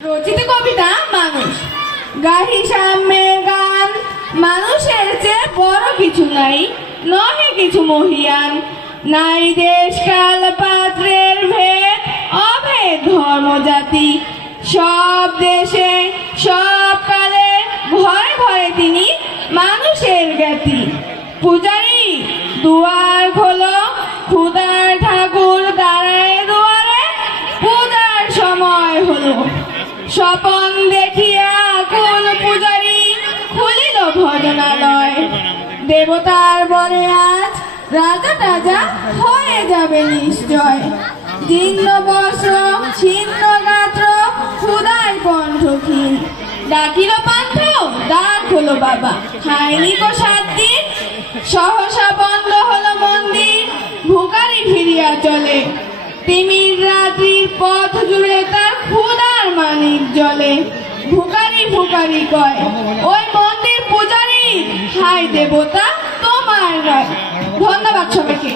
রচিত কবিতা মানুষ। গাহি সাম্যের গান, মানুষের চেয়ে বড় কিছু নাই, নহে কিছু মহিয়ান। নাই দেশ কাল পাত্রের ভেদ, অভেদ ধর্ম জাতি। সব দেশে সব কালে ভয়ে ভয়ে তিনি মানুষের জ্ঞাতি। পূজারি দুয়ার খোলো, খুদার ঠাকুর দাঁড়ায় দুয়ারে, পূজার সময় হলো। স্বপন দেখিয়া কুল পূজারি খুলিল ভজনালয়। দেবতার বলে আজ রাজা রাজা হয়ে যাবে নিশ্চয়। জীর্ণ বস্ত্র ছিন্ন গাত্র, ক্ষুধায় কণ্ঠহীন। ডাকিল পান্থ দ্বার খোলো বাবা, খায়নি কো 7 দিন। সহসা বন্ধ হলো মন্দির, ভিখারি ফিরিয়া চলে। তিমির রাত্রির পথ জুড়ে তার ক্ষুধার মানিক জ্বলে। ভিখারি ভিখারি কয়, ওই মন্দির পূজারি, হায় দেবতা তোমার রায়। ধন্যবাদ সবাইকে।